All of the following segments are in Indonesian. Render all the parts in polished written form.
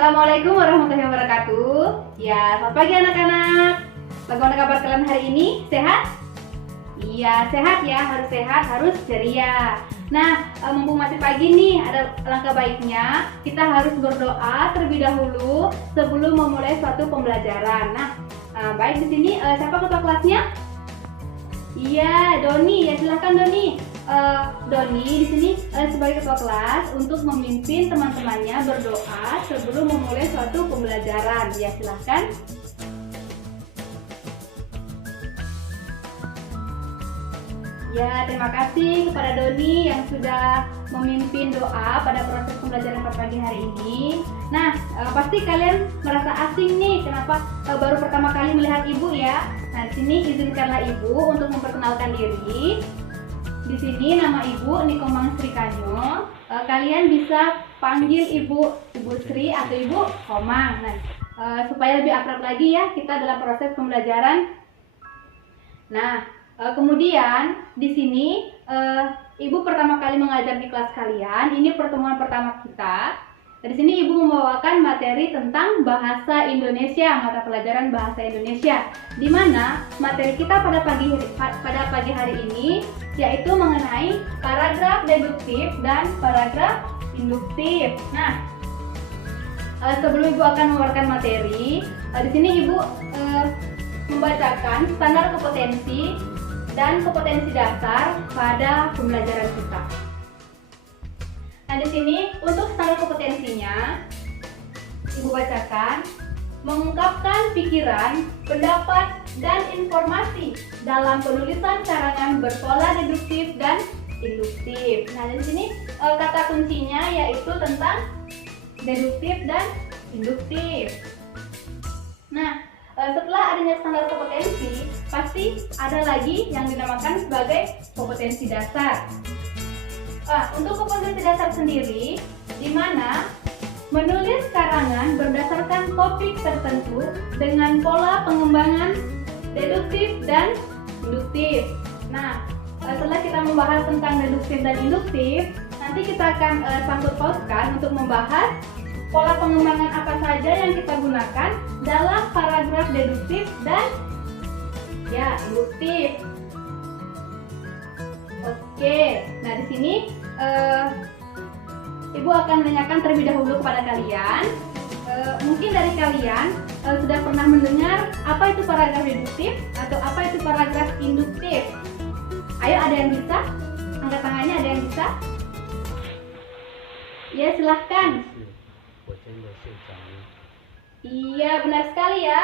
Assalamualaikum warahmatullahi wabarakatuh. Ya, selamat pagi anak-anak. Bagaimana kabar kalian hari ini? Sehat? Iya, sehat ya. Harus sehat, harus ceria. Nah, mumpung masih pagi nih, ada langkah baiknya kita harus berdoa terlebih dahulu sebelum memulai suatu pembelajaran. Nah, baik di sini siapa ketua kelasnya? Iya, Doni. Ya, silahkan Doni. Doni di sini sebagai ketua kelas untuk memimpin teman-temannya berdoa sebelum memulai suatu pembelajaran. Ya, silahkan. Ya, terima kasih kepada Doni yang sudah memimpin doa pada proses pembelajaran pada pagi hari ini. Nah, pasti kalian merasa asing nih, kenapa baru pertama kali melihat ibu ya? Nah, di sini izinkanlah ibu untuk memperkenalkan diri. Di sini nama ibu Nikomang Sri Kanyo. Kalian bisa panggil ibu Sri atau ibu Komang. Nah, supaya lebih akrab lagi ya kita dalam proses pembelajaran. Nah, kemudian di sini ibu pertama kali mengajar di kelas kalian. Ini pertemuan pertama kita. Di sini ibu membawakan materi tentang bahasa Indonesia, mata pelajaran bahasa Indonesia, di mana materi kita pada pagi hari ini yaitu mengenai paragraf deduktif dan paragraf induktif. Nah, sebelum ibu akan mengeluarkan materi, di sini ibu membacakan standar kompetensi dan kompetensi dasar pada pembelajaran kita. Nah, di sini untuk standar kompetensinya, ibu bacakan: mengungkapkan pikiran, pendapat, dan informasi dalam penulisan karangan berpola deduktif dan induktif. Nah, di sini kata kuncinya yaitu tentang deduktif dan induktif. Nah, setelah adanya standar kompetensi, pasti ada lagi yang dinamakan sebagai kompetensi dasar. Untuk kompetensi dasar sendiri, di mana menulis karangan berdasarkan topik tertentu dengan pola pengembangan deduktif dan induktif. Nah, setelah kita membahas tentang deduktif dan induktif, nanti kita akan sangkut pautkan untuk membahas pola pengembangan apa saja yang kita gunakan dalam paragraf deduktif dan induktif. Oke, nah di sini ibu akan menanyakan terlebih dahulu kepada kalian. Mungkin dari kalian sudah pernah mendengar apa itu paragraf deduktif atau apa itu paragraf induktif. Ayo, ada yang bisa? Angkat tangannya, ada yang bisa? Ya, silahkan. Iya, benar sekali ya.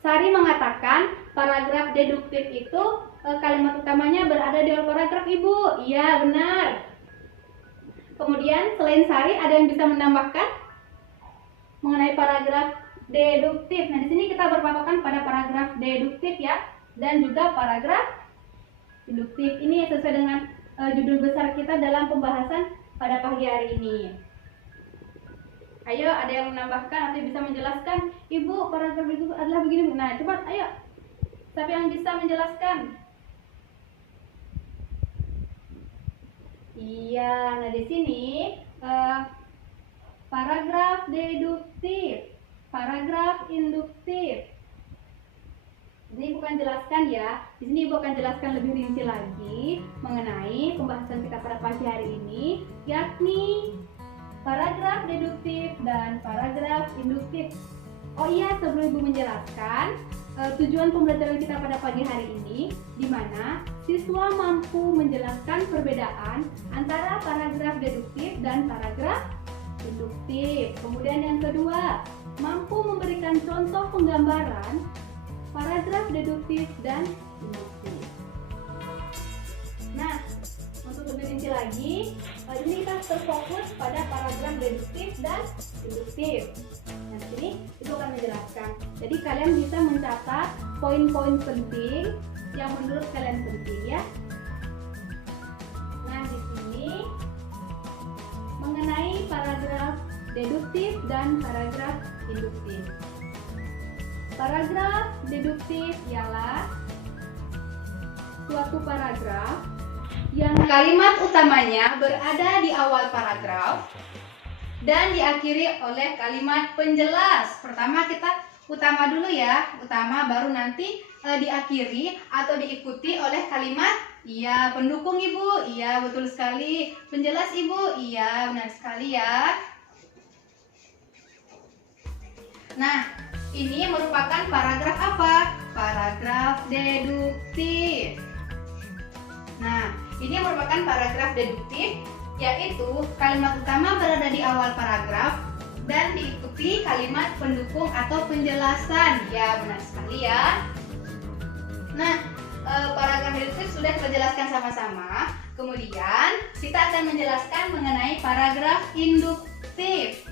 Sari mengatakan paragraf deduktif itu kalimat utamanya berada di awal paragraf ibu. Iya, benar. Kemudian selain Sari, ada yang bisa menambahkan mengenai paragraf deduktif. Nah, di sini kita berpatokan pada paragraf deduktif ya, dan juga paragraf induktif. Ini sesuai dengan judul besar kita dalam pembahasan pada pagi hari ini. Ayo, ada yang menambahkan atau bisa menjelaskan? Ibu, paragraf itu adalah begini. Nah, cepat, ayo. Siapa yang bisa menjelaskan? Iya, nah di sini paragraf deduktif, paragraf induktif. Ini bukan jelaskan ya. Di sini ibu akan jelaskan lebih rinci lagi mengenai pembahasan kita pada pagi hari ini, yakni paragraf deduktif dan paragraf induktif. Oh iya, sebelum ibu menjelaskan tujuan pembelajaran kita pada pagi hari ini, di mana siswa mampu menjelaskan perbedaan antara paragraf deduktif dan paragraf induktif. Kemudian yang kedua, mampu memberikan contoh penggambaran paragraf deduktif dan induktif. Nah, untuk lebih rinci lagi, ini kita terfokus pada paragraf deduktif dan induktif. Nah, di sini ibu akan menjelaskan. Jadi kalian bisa mencatat poin-poin penting yang menurut kalian penting ya. Nah, di sini mengenai paragraf deduktif dan paragraf induktif. Paragraf deduktif ialah suatu paragraf yang kalimat utamanya berada di awal paragraf dan diakhiri oleh kalimat penjelas. Pertama kita utama dulu ya, utama baru nanti diakhiri atau diikuti oleh kalimat iya. Pendukung Ibu, iya betul sekali. Penjelas Ibu, iya benar sekali ya. Nah, ini merupakan paragraf apa? Paragraf deduktif. Nah, ini merupakan paragraf deduktif, yaitu kalimat utama berada di awal paragraf dan diikuti kalimat pendukung atau penjelasan. Ya, benar sekali ya. Nah, paragraf deduktif sudah kita jelaskan sama-sama. Kemudian, kita akan menjelaskan mengenai paragraf induktif.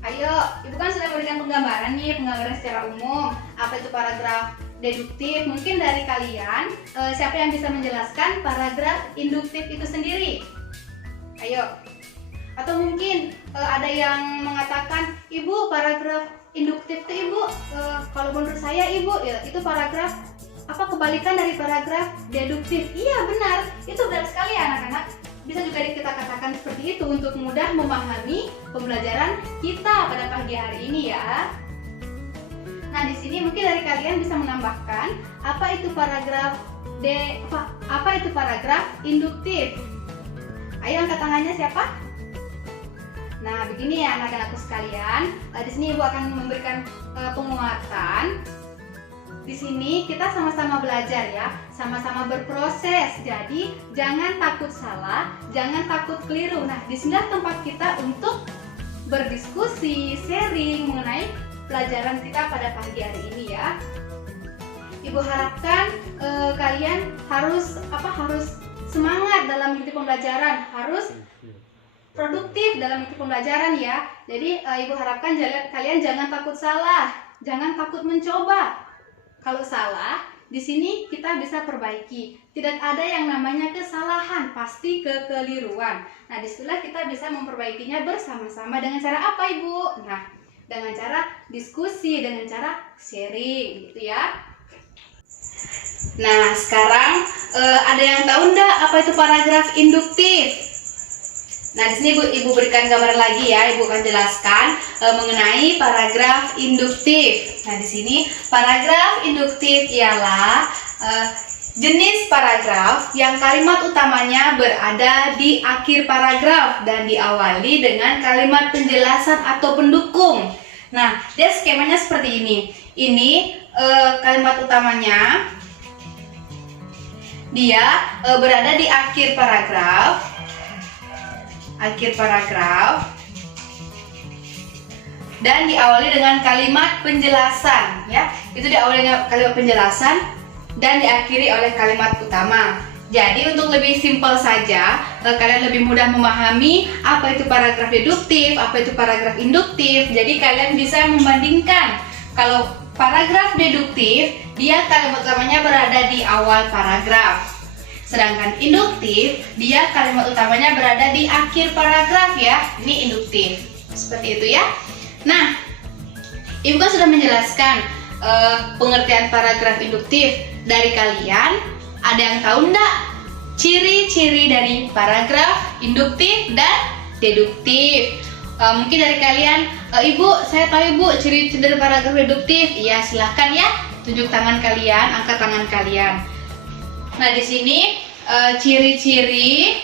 Ayo, Ibu kan sudah memberikan penggambaran nih, penggambaran secara umum. Apa itu paragraf deduktif? Mungkin dari kalian, siapa yang bisa menjelaskan paragraf induktif itu sendiri? Ayo. Atau mungkin ada yang mengatakan, Ibu, paragraf induktif itu Ibu, kalau menurut saya Ibu, ya, itu paragraf kebalikan dari paragraf deduktif. Iya benar, itu benar sekali anak-anak. Bisa juga kita katakan seperti itu untuk mudah memahami pembelajaran kita pada pagi hari ini ya. Nah, di sini mungkin dari kalian bisa menambahkan apa itu paragraf induktif. Ayo angkat tangannya siapa? Nah, begini ya anak-anakku sekalian. Di sini Ibu akan memberikan penguatan. Di sini kita sama-sama belajar ya, sama-sama berproses. Jadi jangan takut salah, jangan takut keliru. Nah, di sini tempat kita untuk berdiskusi, sharing mengenai pelajaran kita pada pagi hari ini ya. Ibu harapkan kalian harus semangat dalam mengikuti pembelajaran, harus produktif dalam mengikuti pembelajaran ya. Jadi Ibu harapkan kalian jangan takut salah, jangan takut mencoba. Kalau salah, di sini kita bisa perbaiki. Tidak ada yang namanya kesalahan, pasti kekeliruan. Nah, disitulah kita bisa memperbaikinya bersama-sama dengan cara apa, Ibu? Nah, dengan cara diskusi, dengan cara sharing, gitu ya. Nah, sekarang ada yang tahu enggak apa itu paragraf induktif? Nah, di sini Ibu berikan gambar lagi ya, Ibu akan jelaskan mengenai paragraf induktif. Nah, di sini paragraf induktif ialah jenis paragraf yang kalimat utamanya berada di akhir paragraf dan diawali dengan kalimat penjelasan atau pendukung. Nah, dia skemanya seperti ini. Ini kalimat utamanya dia berada di akhir paragraf. Dan diawali dengan kalimat penjelasan ya. Itu diawali dengan kalimat penjelasan dan diakhiri oleh kalimat utama. Jadi untuk lebih simpel saja, kalian lebih mudah memahami apa itu paragraf deduktif, apa itu paragraf induktif. Jadi kalian bisa membandingkan. Kalau paragraf deduktif, dia kalimat utamanya berada di awal paragraf. Sedangkan induktif, dia kalimat utamanya berada di akhir paragraf ya. Ini induktif. Seperti itu ya. Nah, Ibu kan sudah menjelaskan pengertian paragraf induktif. Dari kalian, ada yang tahu enggak ciri-ciri dari paragraf induktif dan deduktif? Mungkin dari kalian, Ibu, saya tahu Ibu ciri-ciri dari paragraf deduktif. Iya, silahkan ya. Tunjuk tangan kalian, angkat tangan kalian. Nah, di sini ciri-ciri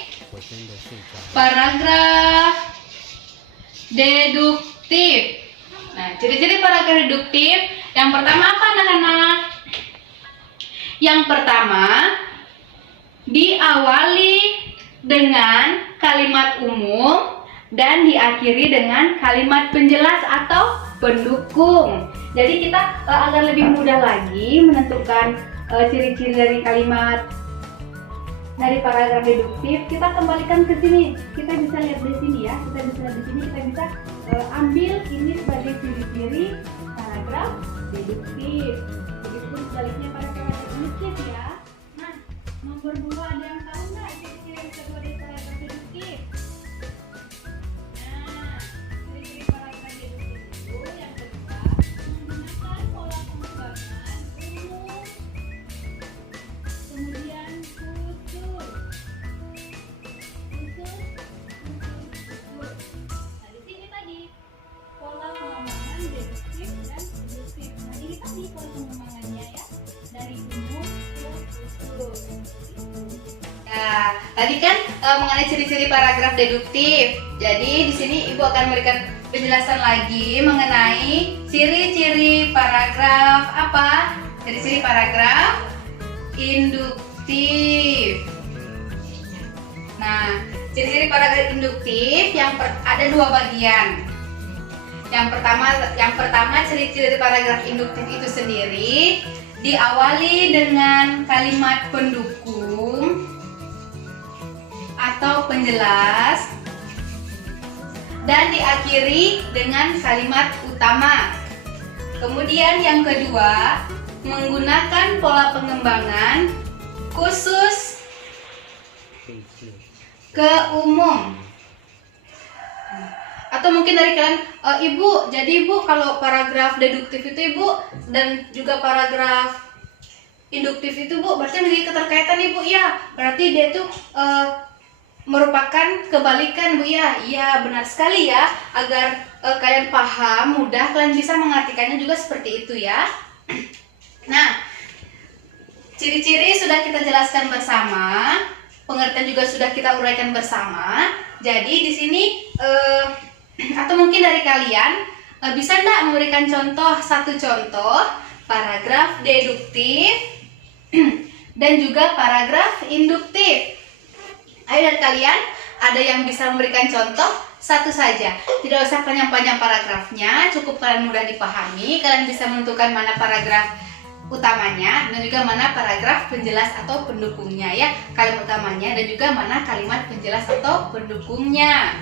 paragraf deduktif. Nah, ciri-ciri paragraf deduktif yang pertama apa anak-anak? Yang pertama, diawali dengan kalimat umum dan diakhiri dengan kalimat penjelas atau pendukung. Jadi kita agar lebih mudah lagi menentukan ciri-ciri dari kalimat dari paragraf deduktif, kita kembalikan ke sini. Kita bisa lihat di sini ya. Kita bisa ambil ini sebagai ciri-ciri paragraf deduktif. Begitupun sebaliknya pada paragraf induktif ya. Nah, nomor 2 ada yang tahu nggak ciri-ciri kedua dari paragraf deduktif? Nah, ciri-ciri paragraf deduktif itu yang kedua menggunakan pola pengembangan umum, kemudian khusus. Nah, di sini Nah, tadi kan mengenai ciri-ciri paragraf deduktif. Jadi di sini Ibu akan memberikan penjelasan lagi mengenai ciri-ciri paragraf apa? Ciri-ciri paragraf induktif. Nah, ciri-ciri paragraf induktif ada dua bagian. Yang pertama ciri-ciri paragraf induktif itu sendiri diawali dengan kalimat pendukung atau penjelas dan diakhiri dengan kalimat utama. Kemudian yang kedua, menggunakan pola pengembangan khusus ke umum. Atau mungkin dari kalian, Ibu, jadi Ibu kalau paragraf deduktif itu Ibu dan juga paragraf induktif itu Bu, berarti memiliki keterkaitan Ibu ya. Berarti dia itu merupakan kebalikan Bu ya. Iya, benar sekali ya. Agar kalian paham, mudah kalian bisa mengartikannya juga seperti itu ya. Nah, ciri-ciri sudah kita jelaskan bersama, pengertian juga sudah kita uraikan bersama. Jadi di sini atau mungkin dari kalian bisa enggak memberikan satu contoh paragraf deduktif dan juga paragraf induktif. Ayo dari kalian, ada yang bisa memberikan contoh satu saja. Tidak usah panjang-panjang paragrafnya, cukup kalian mudah dipahami. Kalian bisa menentukan mana paragraf utamanya dan juga mana paragraf penjelas atau pendukungnya ya. Kalimat utamanya dan juga mana kalimat penjelas atau pendukungnya.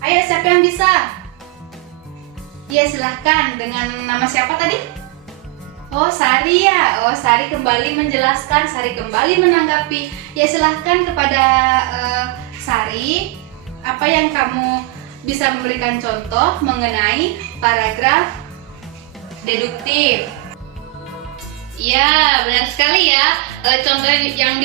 Ayo, siapa yang bisa? Ya, silahkan. Dengan nama siapa tadi? Oh, Sari ya. Oh, Sari kembali menjelaskan, Sari kembali menanggapi. Ya, silahkan kepada Sari, apa yang kamu bisa memberikan contoh mengenai paragraf deduktif? Ya, benar sekali ya. Contoh yang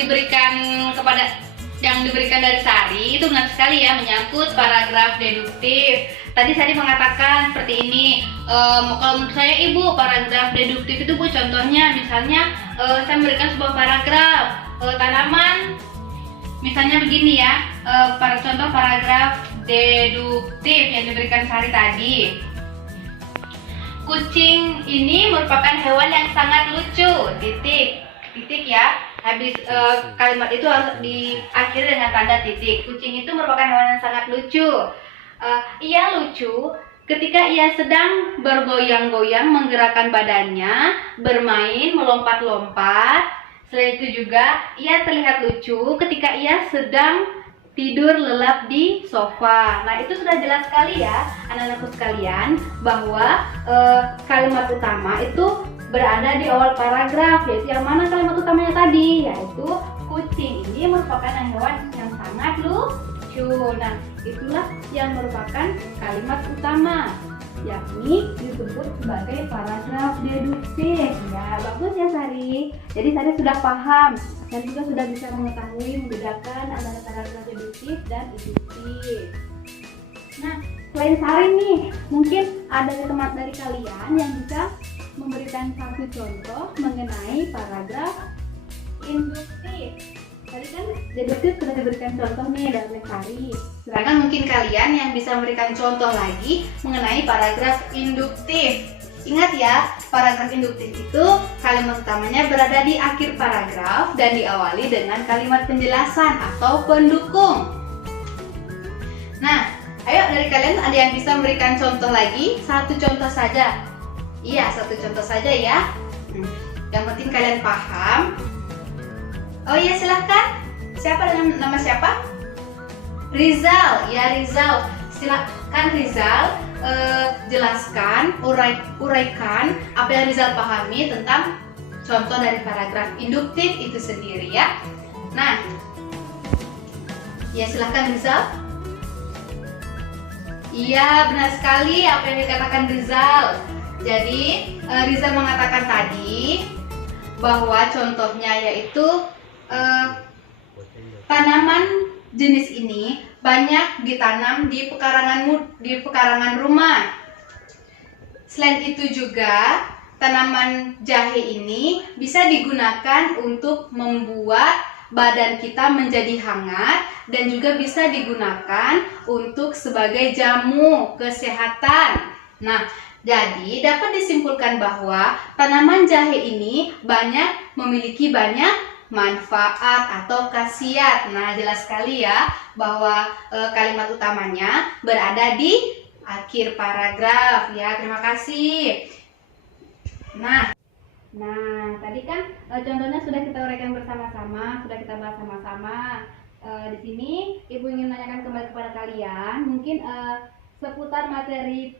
diberikan dari Sari itu benar sekali ya, menyangkut paragraf deduktif. Tadi Sari mengatakan seperti ini. Kalau menurut saya Ibu, paragraf deduktif itu Bu, contohnya misalnya saya memberikan sebuah paragraf tanaman, misalnya begini ya. Contoh paragraf deduktif yang diberikan Sari tadi. Kucing ini merupakan hewan yang sangat lucu. Titik ya. Habis kalimat itu harus diakhiri dengan tanda titik. Kucing itu merupakan hewan yang sangat lucu. Ia lucu ketika ia sedang bergoyang-goyang menggerakkan badannya, bermain, melompat-lompat. Selain itu juga ia terlihat lucu ketika ia sedang tidur lelap di sofa. Nah, itu sudah jelas sekali ya anak-anakku sekalian bahwa kalimat utama itu berada di awal paragraf, yaitu yang mana kalimat utamanya tadi, yaitu kucing ini merupakan hewan yang sangat lucu. Nah, itulah yang merupakan kalimat utama, yakni disebut sebagai paragraf deduktif. Ya, bagus ya Sari. Jadi Sari sudah paham dan juga sudah bisa mengetahui membedakan antara paragraf deduktif dan induktif. Nah, selain Sari nih, mungkin ada teman dari kalian yang bisa memberikan satu contoh mengenai paragraf induktif. Tadi kan deduktif sudah diberikan contoh nih dari Sari. Sedangkan mungkin kalian yang bisa memberikan contoh lagi mengenai paragraf induktif. Ingat ya, paragraf induktif itu kalimat utamanya berada di akhir paragraf dan diawali dengan kalimat penjelasan atau pendukung. Nah, ayo dari kalian ada yang bisa memberikan contoh lagi? Satu contoh saja. Iya, satu contoh saja ya. Yang penting kalian paham. Oh iya, silahkan. Siapa dengan nama siapa? Rizal. Ya, Rizal. Silahkan Rizal, jelaskan, uraikan apa yang Rizal pahami tentang contoh dari paragraf induktif itu sendiri ya. Nah, ya silahkan Rizal. Iya, benar sekali apa yang dikatakan Rizal. Jadi Rizal mengatakan tadi bahwa contohnya yaitu tanaman jenis ini banyak ditanam di pekarangan rumah. Selain itu juga tanaman jahe ini bisa digunakan untuk membuat badan kita menjadi hangat dan juga bisa digunakan untuk sebagai jamu kesehatan. Nah, jadi dapat disimpulkan bahwa tanaman jahe ini memiliki banyak manfaat atau khasiat. Nah, jelas sekali ya bahwa kalimat utamanya berada di akhir paragraf ya. Terima kasih. Nah, tadi kan contohnya sudah kita uraikan bersama-sama, sudah kita bahas sama-sama. Di sini Ibu ingin menanyakan kembali kepada kalian, mungkin seputar materi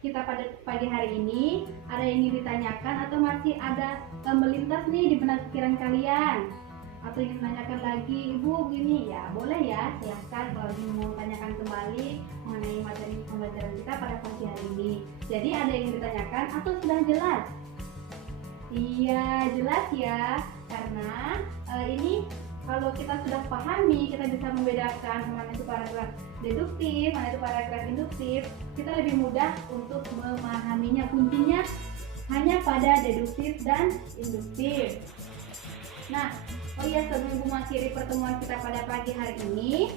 kita pada pagi hari ini, ada yang ingin ditanyakan atau masih ada melintas nih di benak pikiran kalian, atau ingin menanyakan lagi, Ibu gini ya, boleh ya, silahkan kalau ingin mau tanyakan kembali mengenai materi pembelajaran kita pada pagi hari ini. Jadi ada yang ingin ditanyakan atau sudah jelas? Iya, jelas ya, karena ini kalau kita sudah pahami, kita bisa membedakan mana itu paragraf deduktif, mana itu paragraf induktif, kita lebih mudah untuk memahaminya. Kuncinya hanya pada deduktif dan induktif. Nah, sebelum Ibu mengakhiri pertemuan kita pada pagi hari ini,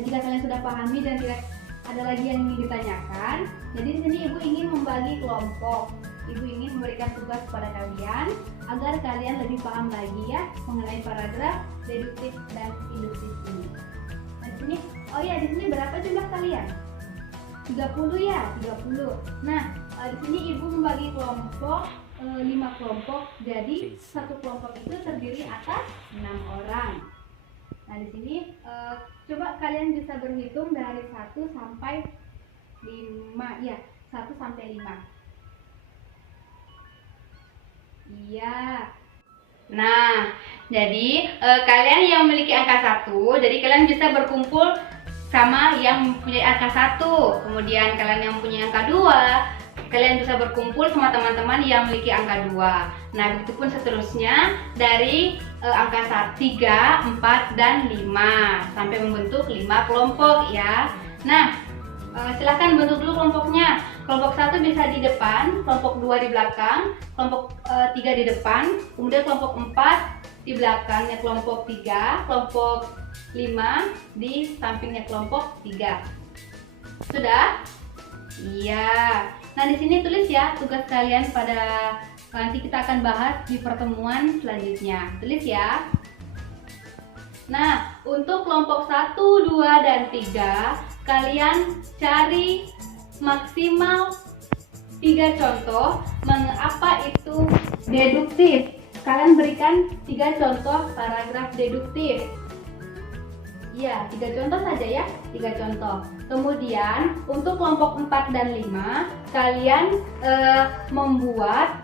jika kalian sudah pahami dan tidak ada lagi yang ingin ditanyakan, jadi di sini Ibu ingin membagi kelompok. Ibu ingin memberikan tugas kepada kalian agar kalian lebih paham lagi ya mengenai paragraf deduktif dan induktif ini. Nah, di sini berapa jumlah kalian? 30 ya, 30. Nah, di sini Ibu membagi kelompok 5 kelompok. Jadi satu kelompok itu terdiri atas 6 orang. Nah, di sini coba kalian bisa berhitung dari 1 sampai 5 ya, 1 sampai 5. Iya. Nah, jadi kalian yang memiliki angka 1, jadi kalian bisa berkumpul sama yang mempunyai angka 1. Kemudian kalian yang mempunyai angka 2, kalian bisa berkumpul sama teman-teman yang memiliki angka 2. Nah, begitupun seterusnya dari angka 3, 4, dan 5 sampai membentuk 5 kelompok ya. Nah, silahkan bentuk dulu kelompoknya. Kelompok 1 bisa di depan, kelompok 2 di belakang, kelompok 3 di depan, kemudian kelompok 4 di belakangnya kelompok 3, kelompok 5 di sampingnya kelompok 3. Sudah? Iya. Nah, di sini tulis ya tugas kalian pada nanti kita akan bahas di pertemuan selanjutnya. Tulis ya. Nah, untuk kelompok 1, 2, dan 3, kalian cari maksimal 3 contoh mengapa itu deduktif. Kalian berikan 3 contoh paragraf deduktif. Ya, 3 contoh saja ya, 3 contoh. Kemudian untuk kelompok 4 dan 5, kalian membuat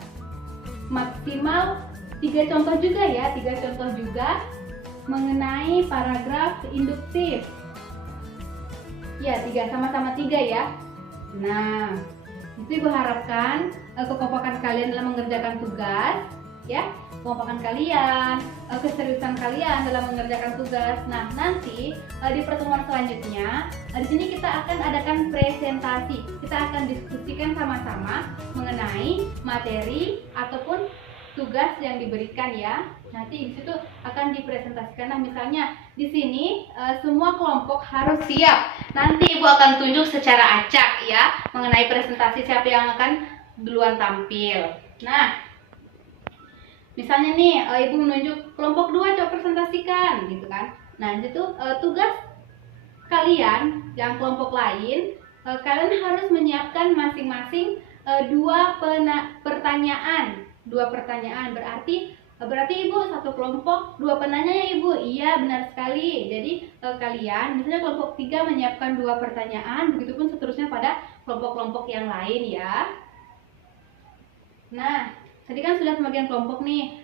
maksimal 3 contoh juga ya, 3 contoh juga mengenai paragraf induktif. Ya, 3 sama-sama 3 ya. Nah, itu Ibu harapkan kekompakan kalian dalam mengerjakan tugas, ya, kekompakan kalian, keseriusan kalian dalam mengerjakan tugas. Nah, nanti di pertemuan selanjutnya, di sini kita akan adakan presentasi. Kita akan diskusikan sama-sama mengenai materi ataupun tugas yang diberikan ya. Nanti di situ akan dipresentasikan. Nah, misalnya di sini semua kelompok harus siap. Nanti Ibu akan tunjuk secara acak ya mengenai presentasi siapa yang akan duluan tampil. Nah, misalnya nih Ibu menunjuk kelompok 2 coba presentasikan gitu kan. Nah, itu tugas kalian yang kelompok lain, kalian harus menyiapkan masing-masing 2 pertanyaan. 2 pertanyaan berarti Ibu satu kelompok 2 penanya ya Ibu. Iya, benar sekali. Jadi kalian misalnya kelompok 3 menyiapkan 2 pertanyaan, begitupun seterusnya pada kelompok-kelompok yang lain ya. Nah, tadi kan sudah sebagian kelompok nih.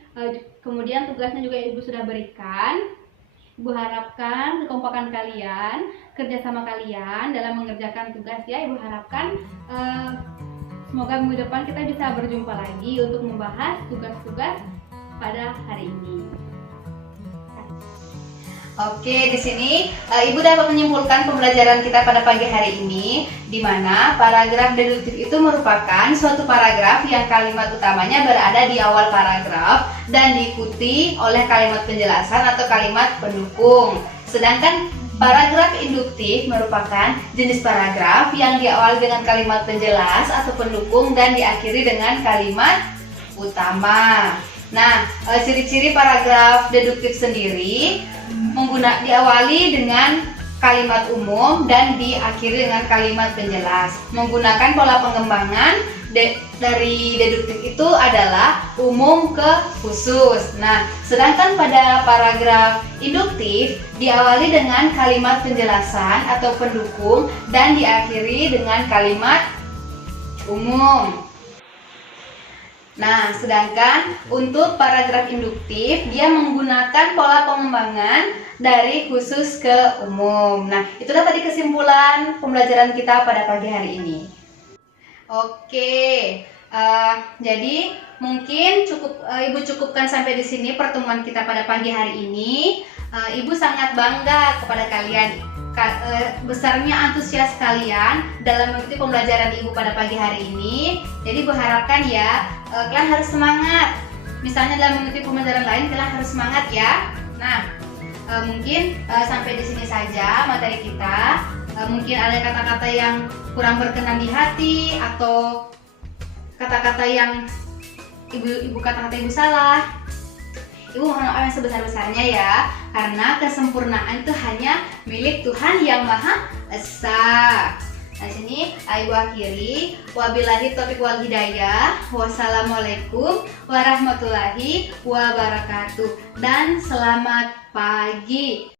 Kemudian tugasnya juga Ibu sudah berikan. Ibu harapkan kekompakan kalian, kerjasama kalian dalam mengerjakan tugas ya. Ibu harapkan semoga minggu depan kita bisa berjumpa lagi untuk membahas tugas-tugas pada hari ini. Oke, di sini Ibu dapat menyimpulkan pembelajaran kita pada pagi hari ini, di mana paragraf deduktif itu merupakan suatu paragraf yang kalimat utamanya berada di awal paragraf dan diikuti oleh kalimat penjelasan atau kalimat pendukung. Sedangkan paragraf induktif merupakan jenis paragraf yang diawali dengan kalimat penjelas atau pendukung dan diakhiri dengan kalimat utama. Nah, ciri-ciri paragraf deduktif sendiri diawali dengan kalimat umum dan diakhiri dengan kalimat penjelas. Menggunakan pola pengembangan dari deduktif itu adalah umum ke khusus. Nah, sedangkan pada paragraf induktif diawali dengan kalimat penjelasan atau pendukung dan diakhiri dengan kalimat umum. Nah, sedangkan untuk paragraf induktif dia menggunakan pola pengembangan dari khusus ke umum. Nah, itulah tadi kesimpulan pembelajaran kita pada pagi hari ini. Oke, jadi mungkin Ibu cukupkan sampai di sini pertemuan kita pada pagi hari ini. Ibu sangat bangga kepada kalian, besarnya antusias kalian dalam mengikuti pembelajaran Ibu pada pagi hari ini. Jadi Ibu harapkan ya, kalian harus semangat. Misalnya dalam mengikuti pembelajaran lain, kalian harus semangat ya. Nah, mungkin sampai di sini saja materi kita. Mungkin ada kata-kata yang kurang berkenan di hati atau kata-kata yang ibu kata-kata Ibu salah. Ibu mohon maaf yang sebesar-besarnya ya, karena kesempurnaan itu hanya milik Tuhan yang Maha Esa. Nah, sini Ibu akhiri. Wabillahi taufiq wal hidayah. Wassalamualaikum warahmatullahi wabarakatuh. Dan selamat pagi.